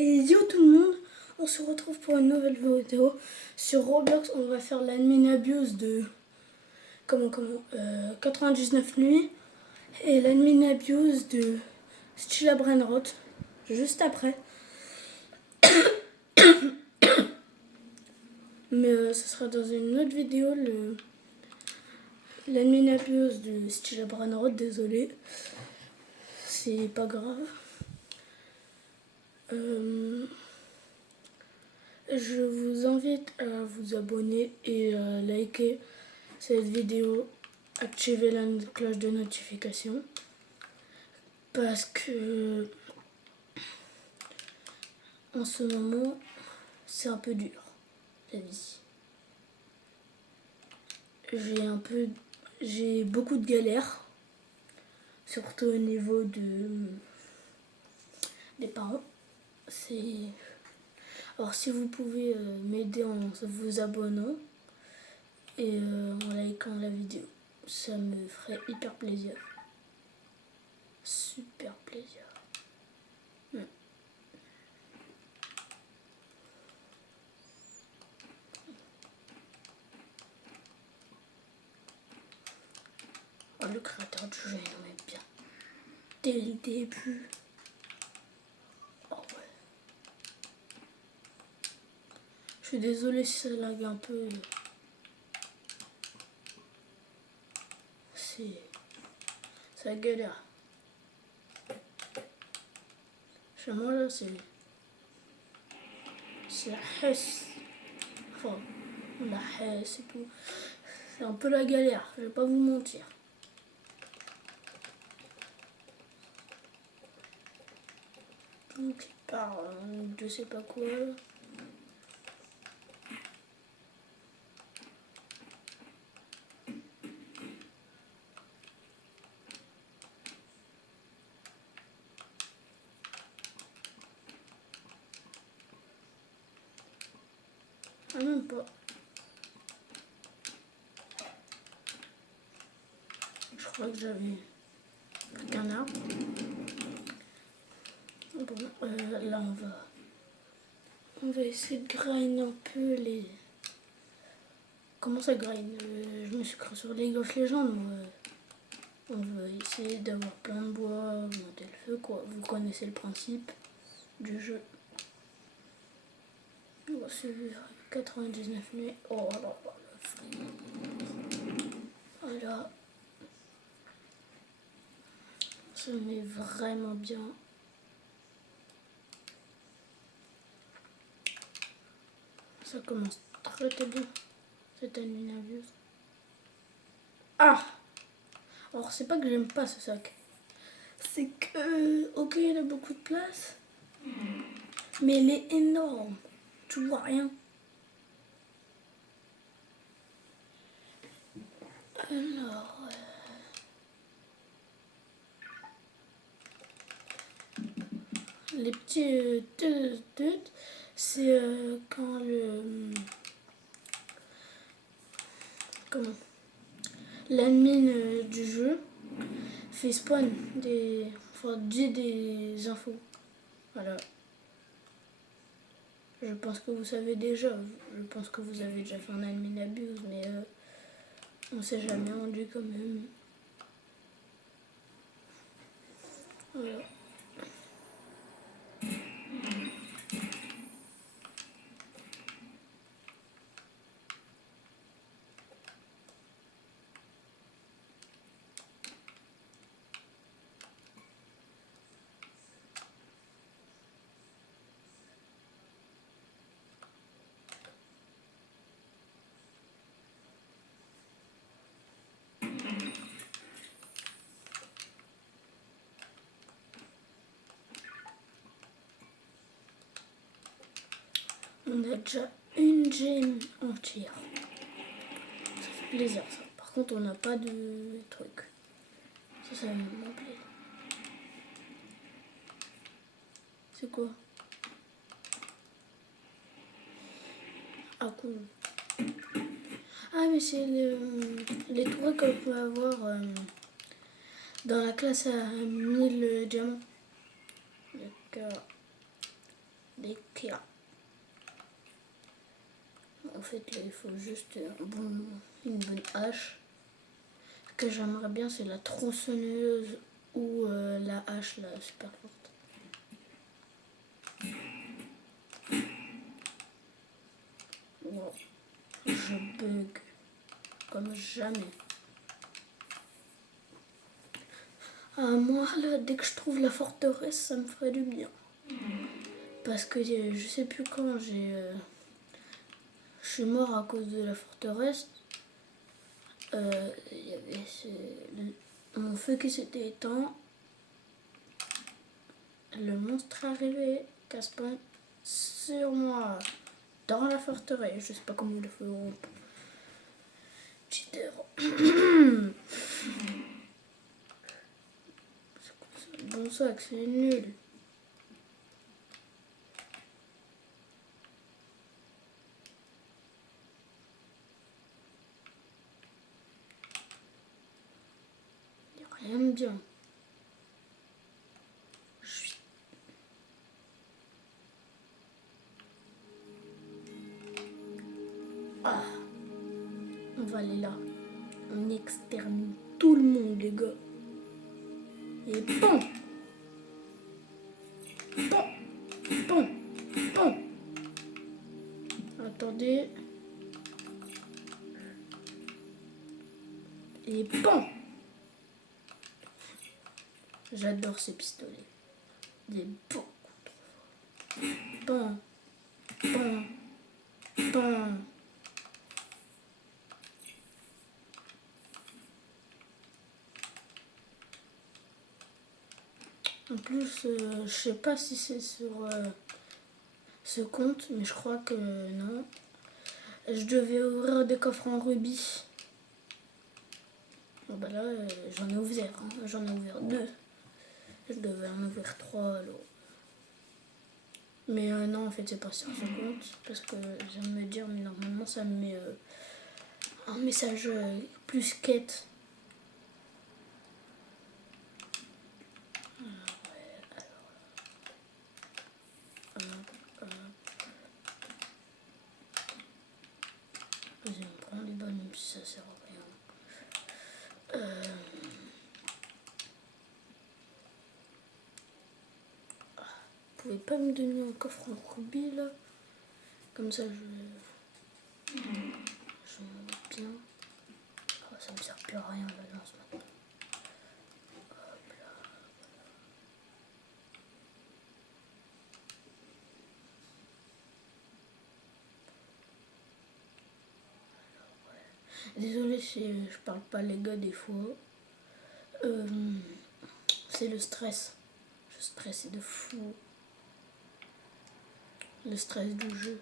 Et yo tout le monde, on se retrouve pour une nouvelle vidéo sur Roblox. On va faire l'admin abuse de 99 nuits et l'admin abuse de Stilla Brainrot juste après. Mais ce sera dans une autre vidéo, l'admin abuse de Stilla Brainrot, désolé, c'est pas grave. Je vous invite à vous abonner et à liker cette vidéo, activer la cloche de notification parce que en ce moment c'est un peu dur la vie. J'ai beaucoup de galères, surtout au niveau des parents. Alors si vous pouvez m'aider en vous abonnant et en likant la vidéo, ça me ferait hyper plaisir. Super plaisir. Oh, le créateur du jeu, il m'aime bien. Dès le début. Oh ouais. Je suis désolée si ça lag un peu. Ça galère. Chez moi là, c'est la hesse. Enfin, la hesse et tout. C'est un peu la galère, je vais pas vous mentir. Donc il part, je sais pas quoi. Ah, même pas. Je crois que j'avais qu'un arbre. Bon, là on va essayer de grind un peu les... Comment ça grind? Je me suis créé sur League of Legends, moi. On va essayer d'avoir plein de bois, monter le feu, quoi. Vous connaissez le principe du jeu. On va suivre 99 nuits. Oh là là, voilà. Ça met vraiment bien. Ça commence très très bien, cette année nerveuse. Ah! Alors c'est pas que j'aime pas ce sac. C'est que, ok, il a beaucoup de place. Mais il est énorme. Tu vois rien. Alors... les petits c'est quand l'admin du jeu fait spawn dit des infos. Voilà. Je pense que vous savez déjà. Je pense que vous avez déjà fait un admin abuse, mais on s'est jamais rendu quand même. Voilà. On a déjà une gemme entière. Ça fait plaisir ça. Par contre on n'a pas de truc. Ça me plaît. C'est quoi? Ah cool. Ah mais c'est les tours qu'on peut avoir dans la classe à 1000 diamants. D'accord. d'Ikea. En fait, là, il faut juste une bonne hache. Ce que j'aimerais bien, c'est la tronçonneuse ou la hache, là, super forte. Wow. Je bug comme jamais. Moi, là, dès que je trouve la forteresse, ça me ferait du bien. Parce que je sais plus quand je suis mort à cause de la forteresse. Il y avait mon feu qui s'était éteint. Le monstre est arrivé, casse-pain, sur moi, dans la forteresse. Je sais pas comment ils le feront. Cheater. Bon sac, c'est nul. Y a rien de bien. Ah, on va aller là. On extermine tout le monde, les gars. Et bon, bon. Attendez. Et bon. J'adore ces pistolets. Des beaucoup trop forts. Bon. En plus, je sais pas si c'est sur ce compte, mais je crois que non. Je devais ouvrir des coffres en rubis. Bon bah là, j'en ai ouvert, hein. J'en ai ouvert 2. Je devais en ouvrir 3 alors. Mais non, en fait, c'est pas sur ce compte. Parce que je viens de me dire, mais normalement, ça me met un message plus quête. Je vais me prendre les balles, même si ça sert à rien. Vous pouvez pas me donner un coffre en rubis là? Comme ça, je m'en vais bien. Oh, ça me sert plus à rien la lance maintenant. Hop là. Désolée si je parle pas les gars des fois. C'est le stress. Je stressais de fou. Le stress du jeu.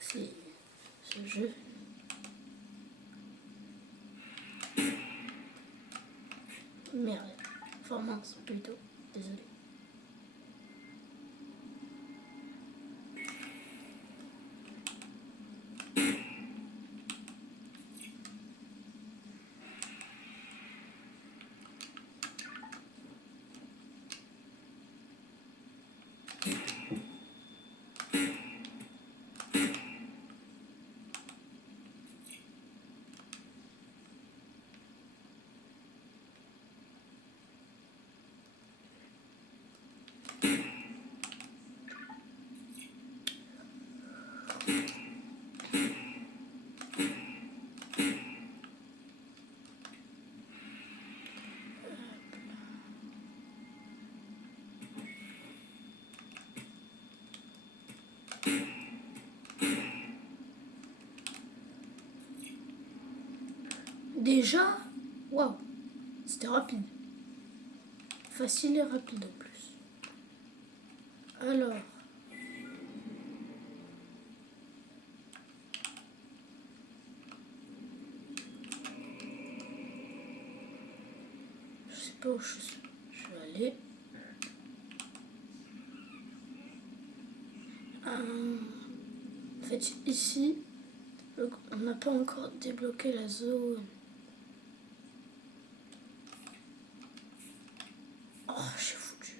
C'est ce jeu. Merde. Enfin mince plutôt. Désolée. Déjà, waouh, c'était rapide. Facile et rapide en plus. Alors, je sais pas où je vais aller. En fait, ici, on n'a pas encore débloqué la zone. Oh, j'ai foutu.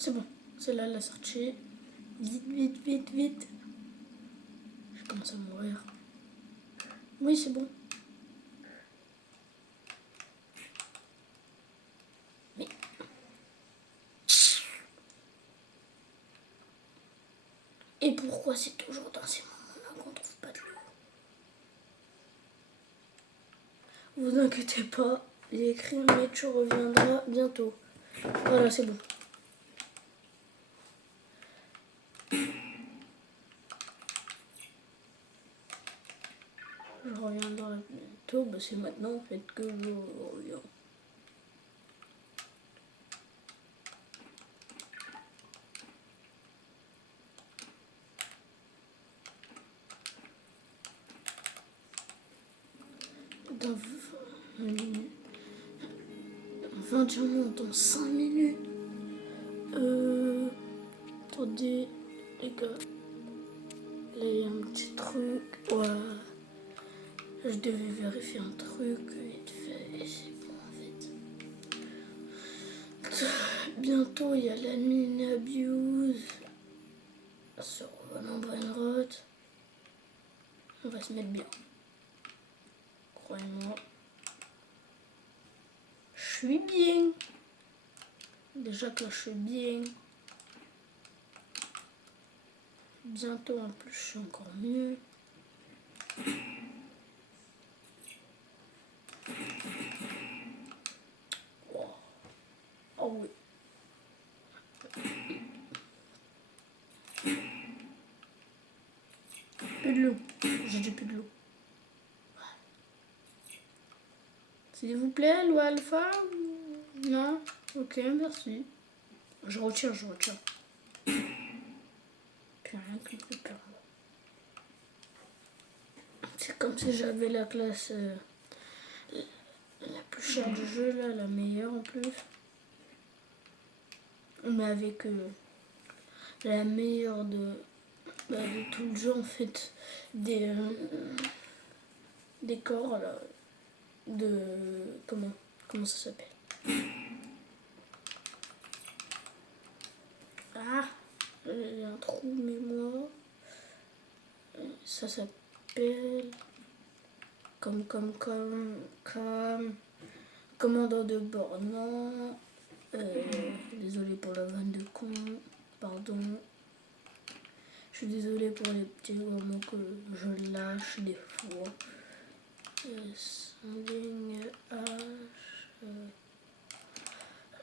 C'est bon, c'est là la sortie. Vite, vite, vite, vite. Je commence à mourir. Oui, c'est bon. Mais... Et pourquoi c'est toujours dans ces moments-là qu'on trouve pas de l'eau? Vous inquiétez pas, j'ai écrit mais tu reviendras bientôt. Voilà, c'est bon. Je reviendrai bientôt, bah c'est maintenant en fait que je reviens. Dans 20 minutes. Enfin, dans 5 minutes. Attendez, les gars. Là, il y a un petit truc. Ouais. Je devais vérifier un truc vite fait. Et c'est bon, en fait. Bientôt, il y a l'admin abuse. Sur Roland Brainrot. On va se mettre bien. Croyez-moi. Je suis bien. Déjà que je suis bien. Bientôt en plus je suis encore mieux. Oh, oh oui. Plus de l'eau. J'ai dit plus de l'eau. S'il vous plaît, l'eau alpha? Non? Ok, merci. Je retire, je retire. Plus rien qui me fait peur. C'est comme si j'avais la classe la plus chère du jeu, là, la meilleure en plus. Mais avec la meilleure de tout le jeu en fait. Des corps là. De. Comment ça s'appelle? Ah! J'ai un trou de mémoire. Ça s'appelle. Comme. Commandant de bord, non. Désolé pour la vanne de con. Pardon. Je suis désolée pour les petits mots que je lâche des fois. Sanding H.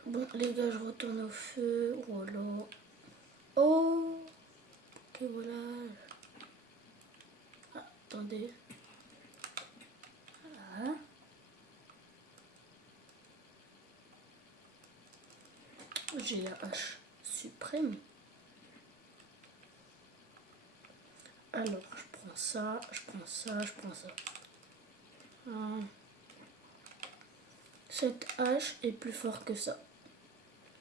Bon, les gars, je retourne au feu. Voilà. Oh! Ok, voilà. Ah, attendez. Voilà. J'ai la hache suprême. Alors, je prends ça, je prends ça, je prends ça. Cette hache est plus forte que ça.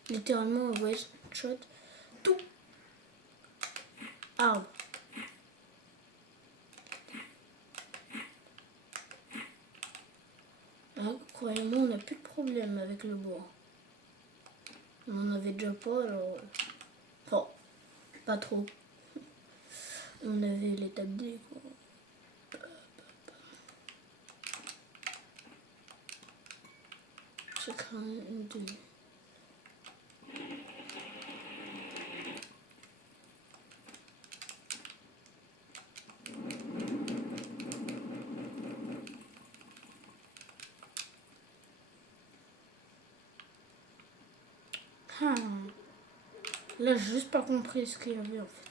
Littéralement, un one shot tout arbre. Croyez-moi, on n'a plus de problème avec le bois. On n'en avait déjà pas, alors... Enfin, pas trop. On avait l'étape D, quoi. Je crains une de... Là, j'ai juste pas compris ce qu'il y avait en fait.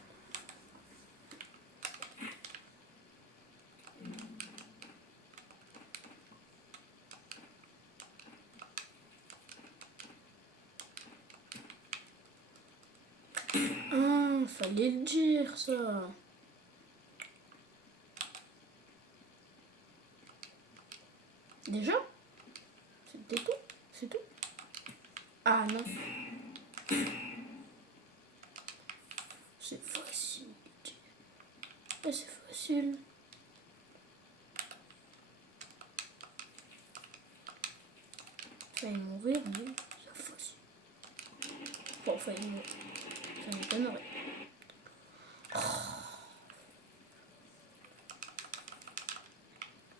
Ah, fallait le dire ça. Déjà? C'était tout? C'est tout? Ah non. C'est facile. Ah, c'est facile. Ça va mourir, mais c'est facile. Bon, failli mourir. Ça m'étonnerait.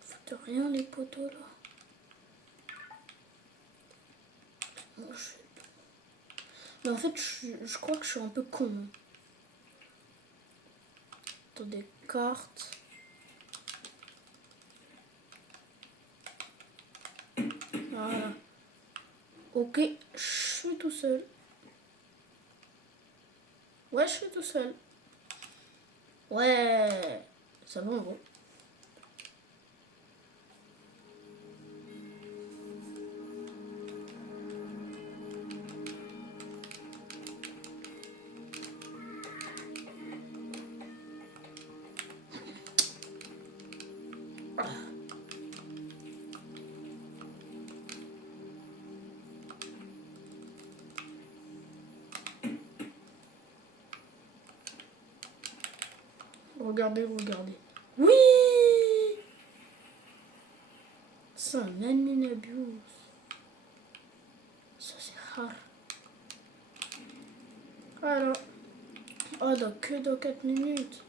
Faites rien les poteaux là. Moi, mais en fait, je crois que je suis un peu con. Attendez, cartes. Voilà. Ok, je suis tout seul. Ouais, je suis tout seul. Ouais, c'est bon, bon. Regardez, regardez. Oui! C'est un admin abuse. Ça, c'est rare. Alors. Oh, que dans 4 minutes.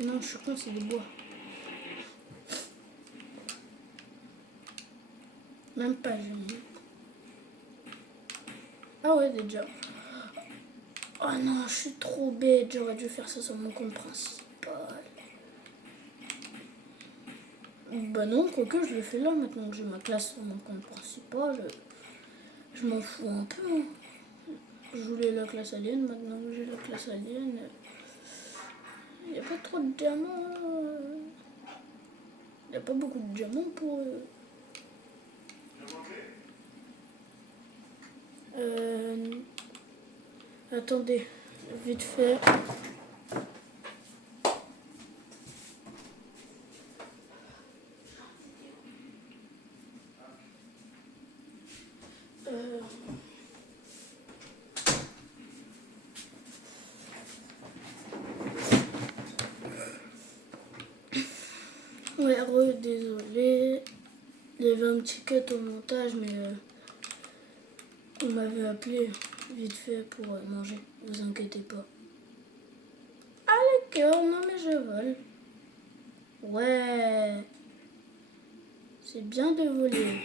Non, je suis con, c'est des bois. Même pas, j'ai mis. Ah ouais, déjà. Oh non, je suis trop bête. J'aurais dû faire ça sur mon compte principal. Bah non, quoique je le fais là maintenant que j'ai ma classe sur mon compte principal. Je m'en fous un peu. Hein. Je voulais la classe alien, maintenant que j'ai la classe alien. Il n'y a pas trop de diamants. Il n'y a pas beaucoup de diamants pour eux. Attendez, vite fait. Ouais, désolé. Il y avait un petit cut au montage, mais on m'avait appelé vite fait pour manger. Vous inquiétez pas. Ah d'accord, non mais je vole. Ouais. C'est bien de voler.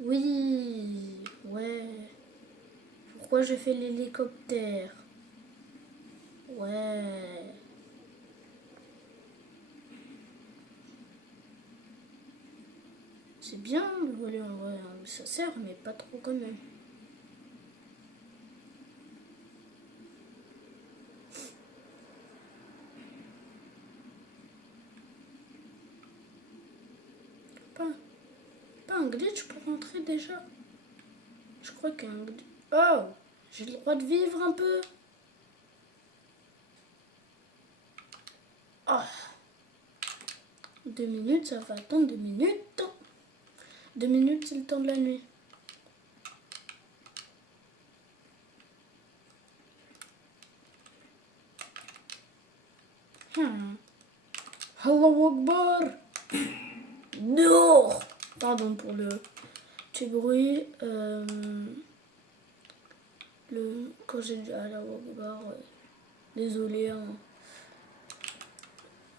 Oui. Ouais. Pourquoi je fais l'hélicoptère? Ouais. C'est bien de voler en vrai. Ça sert, mais pas trop quand même. Pas un glitch pour rentrer déjà. Je crois qu'il y a un glitch. Oh, j'ai le droit de vivre un peu. Oh. 2 minutes, ça va attendre 2 minutes. 2 minutes, c'est le temps de la nuit. Allahu Akbar. Non. Pardon pour le petit bruit. Quand j'ai dit Allahu Akbar, désolé. Hein.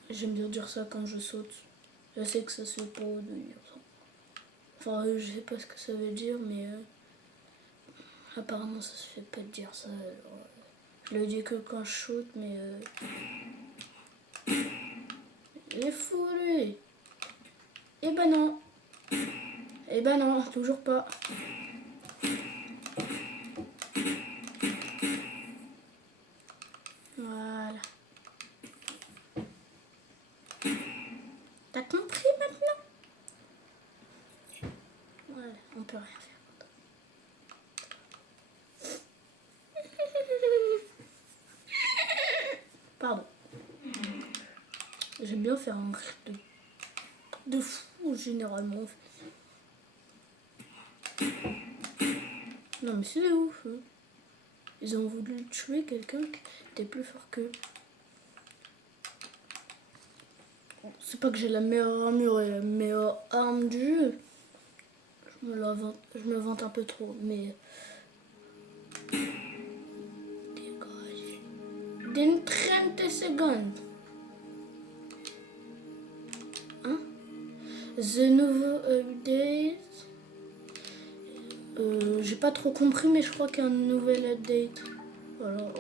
J'aime bien dire ça quand je saute. Je sais que ça se fait pas de dire ça. Enfin, je sais pas ce que ça veut dire, mais apparemment ça se fait pas de dire ça. Alors, je le dis que quand je saute, mais il est fou lui. Eh ben non. Eh ben non, toujours pas. Voilà. T'as compris maintenant? Voilà, on peut rien faire. Pardon. J'aime bien faire un rire de fou. généralement. Non mais c'est ouf. Hein. Ils ont voulu tuer quelqu'un qui était plus fort qu'eux. C'est pas que j'ai la meilleure armure et la meilleure arme du jeu. Je me vante un peu trop, mais... Dégage. Dans 30 secondes. Hein? The nouveau update. J'ai pas trop compris, mais je crois qu'il y a un nouvel update. Voilà.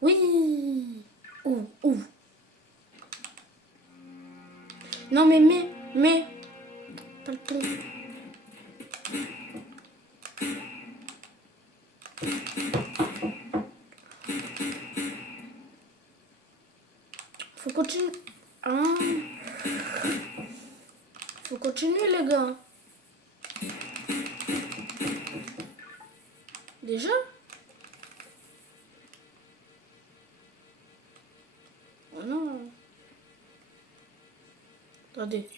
Oui. Ouh. Non mais. Pas le temps. Faut continuer. Ah. Faut continuer les gars. Déjà? Oh non. Attendez.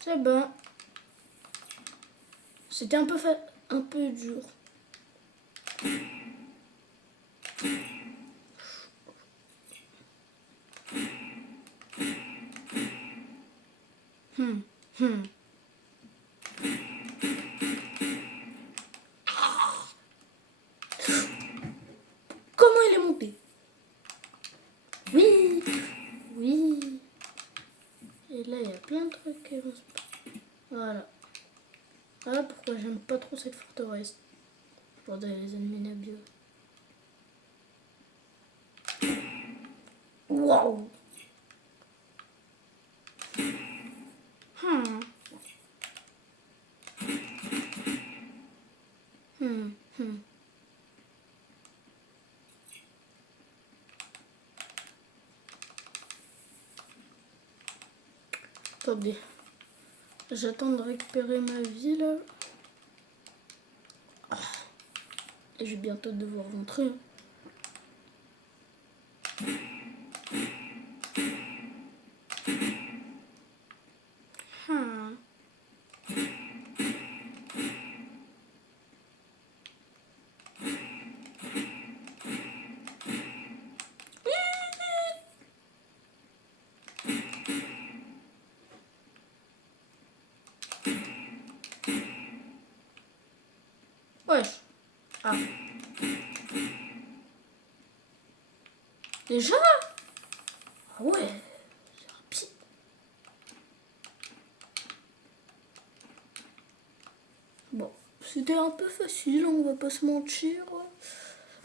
C'est bon. C'était un peu dur. Comment il est monté? Oui. Et là, il y a plein de trucs qui vont se passer. Voilà. Voilà pourquoi j'aime pas trop cette forteresse. Pour des ennemis nabieux. Waouh. Attendez. J'attends de récupérer ma vie là. Et je vais bientôt devoir rentrer. Wesh. Ah. Déjà? Ah ouais. C'est rapide. Bon. C'était un peu facile, on va pas se mentir.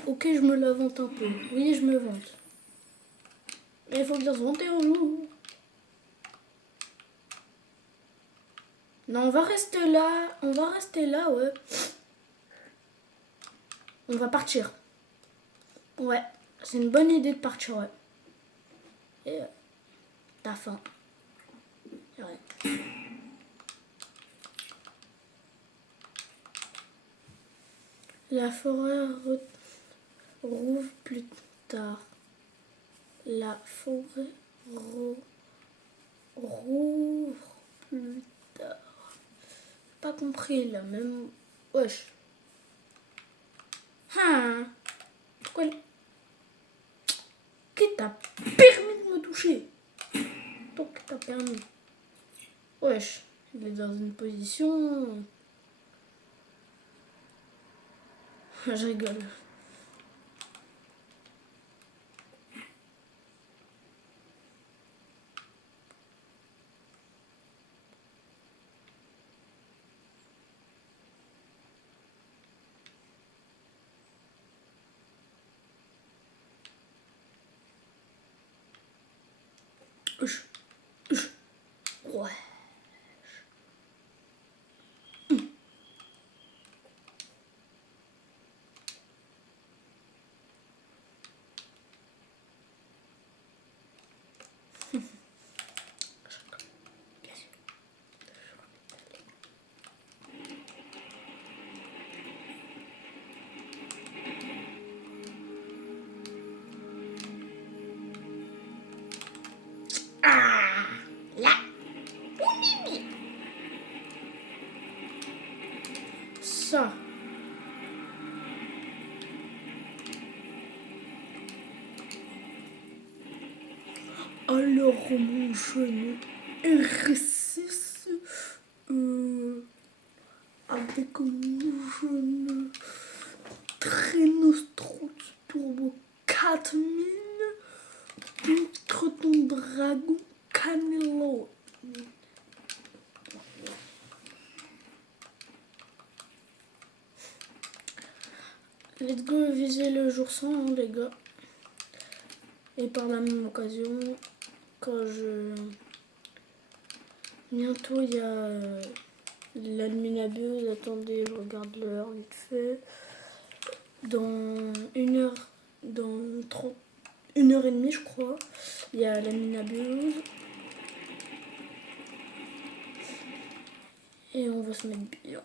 Ok, je me la vante un peu. Oui, je me vante. Mais il faut bien se vanter un jour. Non, on va rester là. On va rester là, ouais. On va partir. Ouais, c'est une bonne idée de partir, ouais. Et t'as faim. Ouais. La forêt rouvre plus tard. La forêt rouvre plus tard. Pas compris là, même. Wesh. Pourquoi qui t'a permis de me toucher? Toi qui t'a permis. Wesh. Il est dans une position. Je rigole. Ouais. ça. Alors mon jeune R6 avec mon jeune Trinostrot Turbo 4000 contre ton dragon Canelo. Let's go viser le jour 100 hein, les gars. Et par la même occasion, quand je... Bientôt il y a l'Alminabuse, attendez, je regarde l'heure vite fait. Dans 1 heure, dans 1 heure et demie je crois, il y a l'Alminabuse. Et on va se mettre bien.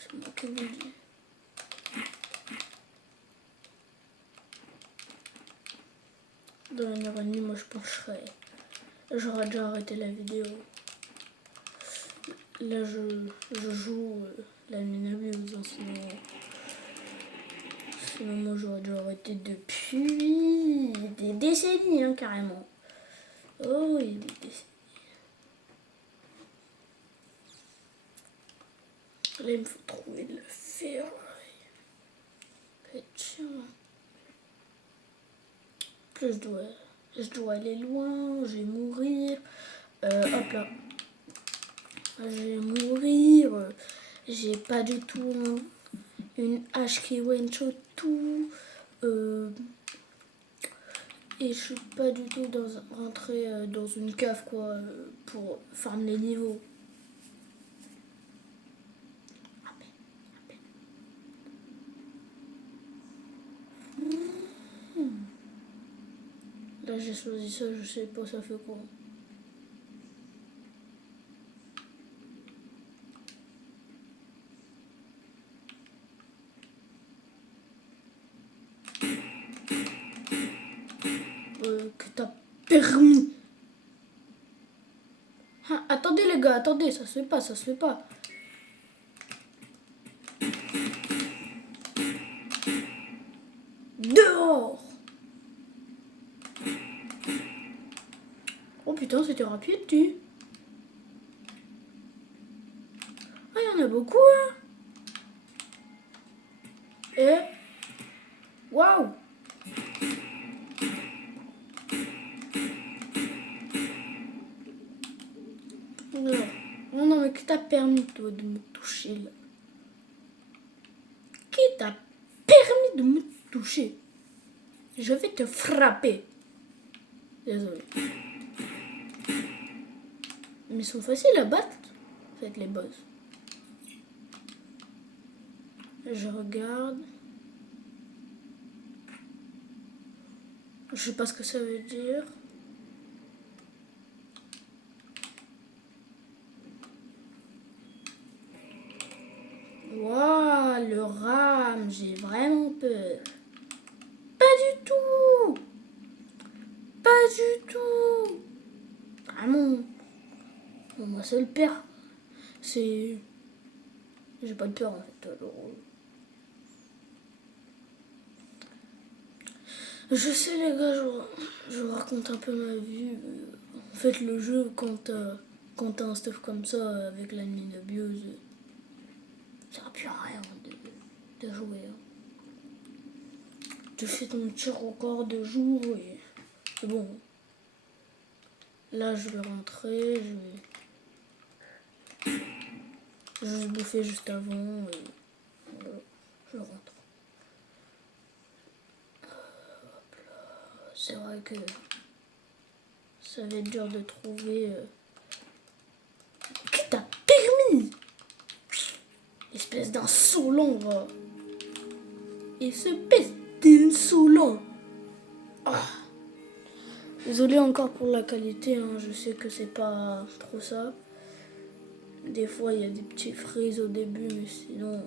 C'est moi qui vous le dis. Dans 1 heure et demie, moi je pencherai. J'aurais déjà arrêté la vidéo. Là je joue l'Alminabuse, hein, sinon moi j'aurais déjà arrêté depuis des décennies hein, carrément. Oh oui, des décennies. Là il me faut trouver de la ferraille. Et tiens. Plus je dois aller loin, je vais mourir. Hop là. Je vais mourir. J'ai pas du tout une hache qui one-shot tout. Et je suis pas du tout rentré dans une cave quoi pour farm les niveaux. Là j'ai choisi ça, je sais pas ça fait quoi. Que t'as permis. Ah, attendez les gars, attendez, ça se fait pas, ça se fait pas. Dehors. Oh putain, c'était rapide, tu. Ah, il y en a beaucoup, hein. Et... Waouh. Oh non, mais qui t'a permis, toi, de me toucher, là? Qui t'a permis de me toucher? Je vais te frapper. Désolé. Mais ils sont faciles à battre, en fait, les boss. Je regarde. Je sais pas ce que ça veut dire. Waouh, le rame, j'ai vraiment peur. Pas du tout. Pas du tout. Vraiment. Moi seul peur. C'est... J'ai pas de peur en fait. Alors... Je sais les gars, je vous raconte un peu ma vie. En fait le jeu quand t'as un stuff comme ça avec l'Alminabuse, ça sert plus à rien de jouer. Hein. Tu fais ton petit record de jours et c'est bon. Là je vais rentrer, je vais bouffer juste avant et voilà, je rentre. C'est vrai que ça va être dur de trouver... Qui t'a permis? Espèce d'insolent, va. Espèce d'insolent. Ah. Désolé encore pour la qualité, hein. Je sais que c'est pas trop ça. Des fois, il y a des petits frises au début, mais sinon...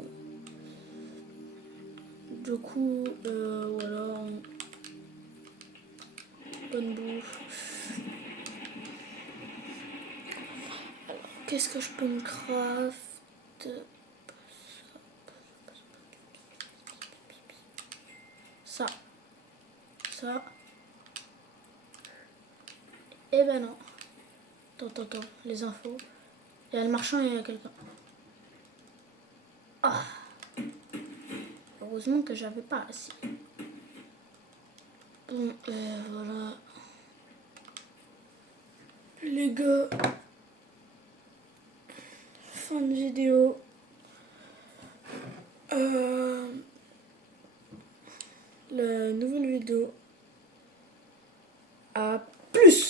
Du coup, voilà... Bonne bouffe. Alors, qu'est-ce que je peux me craft? ça. Eh ben non. Attends, les infos. Il y a le marchand et il y a quelqu'un. Ah. Heureusement que j'avais pas assez. Bon, voilà. Les gars. Fin de vidéo. La nouvelle vidéo. À plus!